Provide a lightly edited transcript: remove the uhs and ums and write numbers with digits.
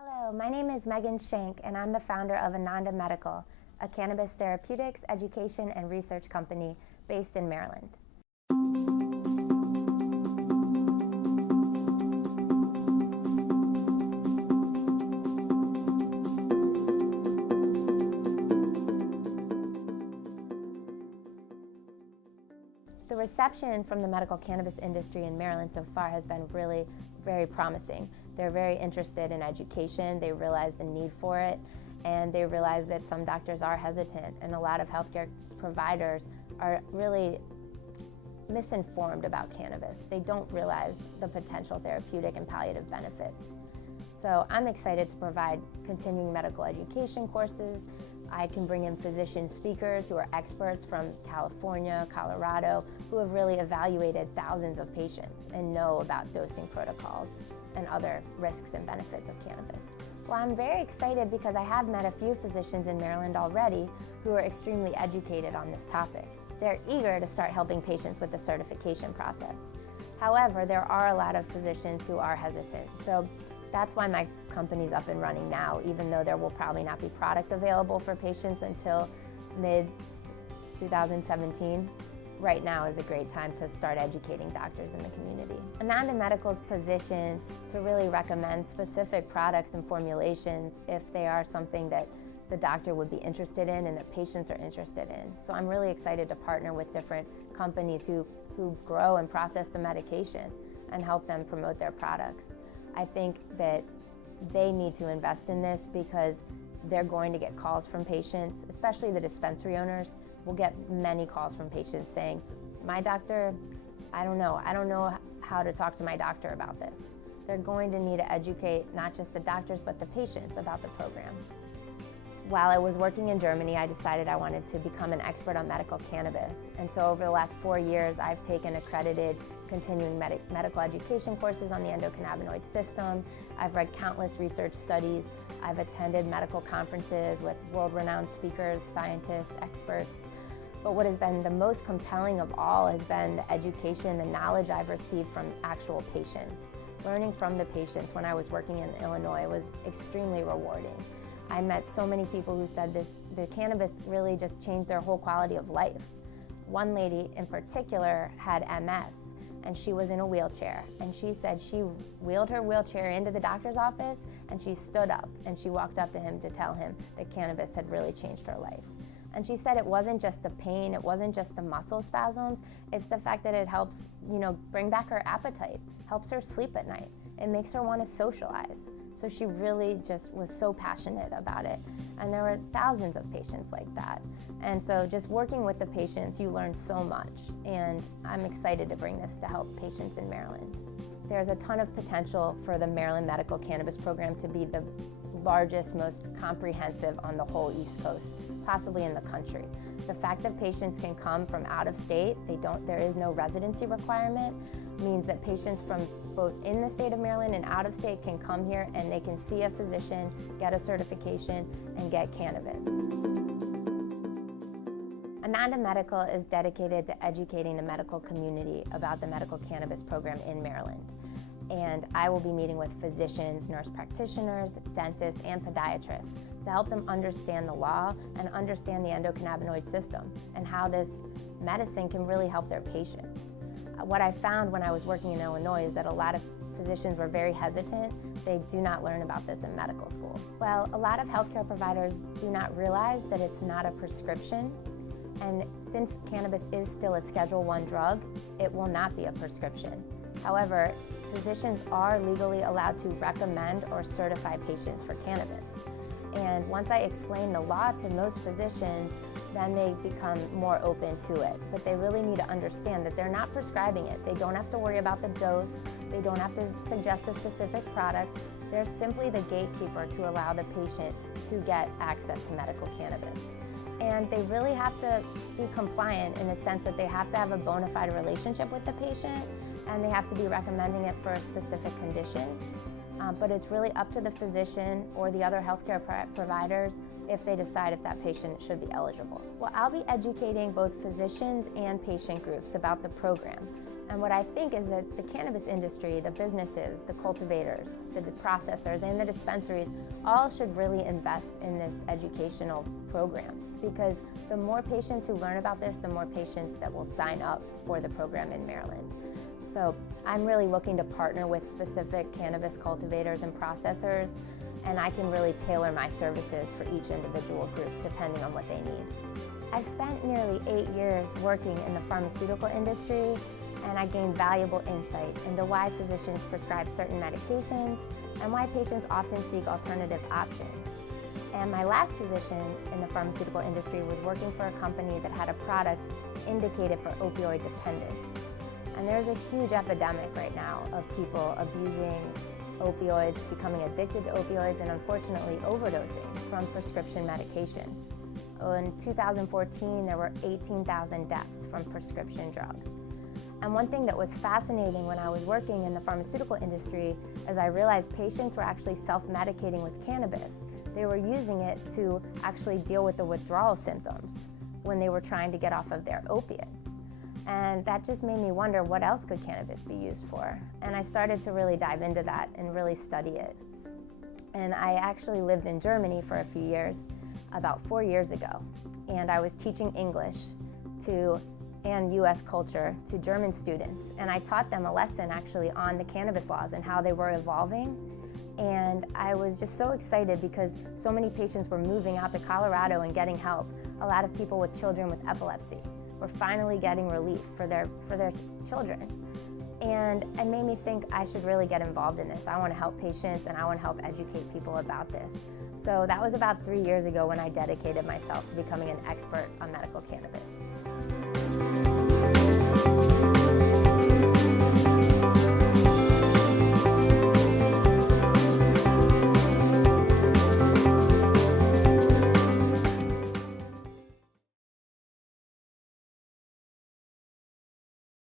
Hello, my name is Shank, and I'm the founder of ANANDA Medical, a cannabis therapeutics, education, and research company based in Maryland. The reception from the medical cannabis industry in Maryland so far has been really very promising. They're very interested in education, they realize the need for it, and they realize that some doctors are hesitant, and a lot of healthcare providers are really misinformed about cannabis. They don't realize the potential therapeutic and palliative benefits. So I'm excited to provide continuing medical education courses. I can bring in physician speakers who are experts from California, Colorado, who have really evaluated thousands of patients and know about dosing protocols and other risks and benefits of cannabis. Well, I'm very excited because I have met a few physicians in Maryland already who are extremely educated on this topic. They're eager to start helping patients with the certification process. However, there are a lot of physicians who are hesitant. So that's why my company's up and running now, even though there will probably not be product available for patients until mid-2017. Right now is a great time to start educating doctors in the community. ANANDA Medical is positioned to really recommend specific products and formulations if they are something that the doctor would be interested in and that patients are interested in. So I'm really excited to partner with different companies who grow and process the medication and help them promote their products. I think that they need to invest in this because they're going to get calls from patients, especially the dispensary owners will get many calls from patients saying, my doctor, I don't know how to talk to my doctor about this. They're going to need to educate not just the doctors but the patients about the program. While I was working in Germany, I decided I wanted to become an expert on medical cannabis. And so over the last 4 years, I've taken accredited continuing medical education courses on the endocannabinoid system. I've read countless research studies. I've attended medical conferences with world-renowned speakers, scientists, experts. But what has been the most compelling of all has been the education, the knowledge I've received from actual patients. Learning from the patients when I was working in Illinois was extremely rewarding. I met so many people who said the cannabis really just changed their whole quality of life. One lady in particular had MS, and she was in a wheelchair, and she said she wheeled her wheelchair into the doctor's office and she stood up and she walked up to him to tell him that cannabis had really changed her life. And she said it wasn't just the pain, it wasn't just the muscle spasms, it's the fact that it helps, bring back her appetite, helps her sleep at night. It makes her want to socialize. So she really just was so passionate about it. And there were thousands of patients like that. And so just working with the patients, you learn so much. And I'm excited to bring this to help patients in Maryland. There's a ton of potential for the Maryland Medical Cannabis Program to be the largest, most comprehensive on the whole East Coast, possibly in the country. The fact that patients can come from out of state, there is no residency requirement, means that patients from both in the state of Maryland and out of state can come here and they can see a physician, get a certification, and get cannabis. ANANDA Medical is dedicated to educating the medical community about the medical cannabis program in Maryland. And I will be meeting with physicians, nurse practitioners, dentists, and podiatrists to help them understand the law and understand the endocannabinoid system and how this medicine can really help their patients. What I found when I was working in Illinois is that a lot of physicians were very hesitant. They do not learn about this in medical school. Well, a lot of healthcare providers do not realize that it's not a prescription. And since cannabis is still a Schedule I drug, it will not be a prescription. However, physicians are legally allowed to recommend or certify patients for cannabis. And once I explain the law to most physicians, then they become more open to it. But they really need to understand that they're not prescribing it. They don't have to worry about the dose. They don't have to suggest a specific product. They're simply the gatekeeper to allow the patient to get access to medical cannabis. And they really have to be compliant in the sense that they have to have a bona fide relationship with the patient and they have to be recommending it for a specific condition. But it's really up to the physician or the other healthcare providers if they decide if that patient should be eligible. Well, I'll be educating both physicians and patient groups about the program. And what I think is that the cannabis industry, the businesses, the cultivators, the processors, and the dispensaries all should really invest in this educational program, because the more patients who learn about this, the more patients that will sign up for the program in Maryland. So I'm really looking to partner with specific cannabis cultivators and processors, and I can really tailor my services for each individual group depending on what they need. I've spent nearly 8 years working in the pharmaceutical industry, and I gained valuable insight into why physicians prescribe certain medications and why patients often seek alternative options. And my last position in the pharmaceutical industry was working for a company that had a product indicated for opioid dependence. And there's a huge epidemic right now of people abusing opioids, becoming addicted to opioids, and unfortunately overdosing from prescription medications. In 2014, there were 18,000 deaths from prescription drugs. And one thing that was fascinating when I was working in the pharmaceutical industry is I realized patients were actually self-medicating with cannabis. They were using it to actually deal with the withdrawal symptoms when they were trying to get off of their opiates. And that just made me wonder, what else could cannabis be used for? And I started to really dive into that and really study it. And I actually lived in Germany for a few years, about 4 years ago. And I was teaching English and US culture to German students. And I taught them a lesson actually on the cannabis laws and how they were evolving. And I was just so excited because so many patients were moving out to Colorado and getting help. A lot of people with children with epilepsy were finally getting relief for their children. And it made me think I should really get involved in this. I want to help patients and I want to help educate people about this. So that was about 3 years ago when I dedicated myself to becoming an expert on medical cannabis.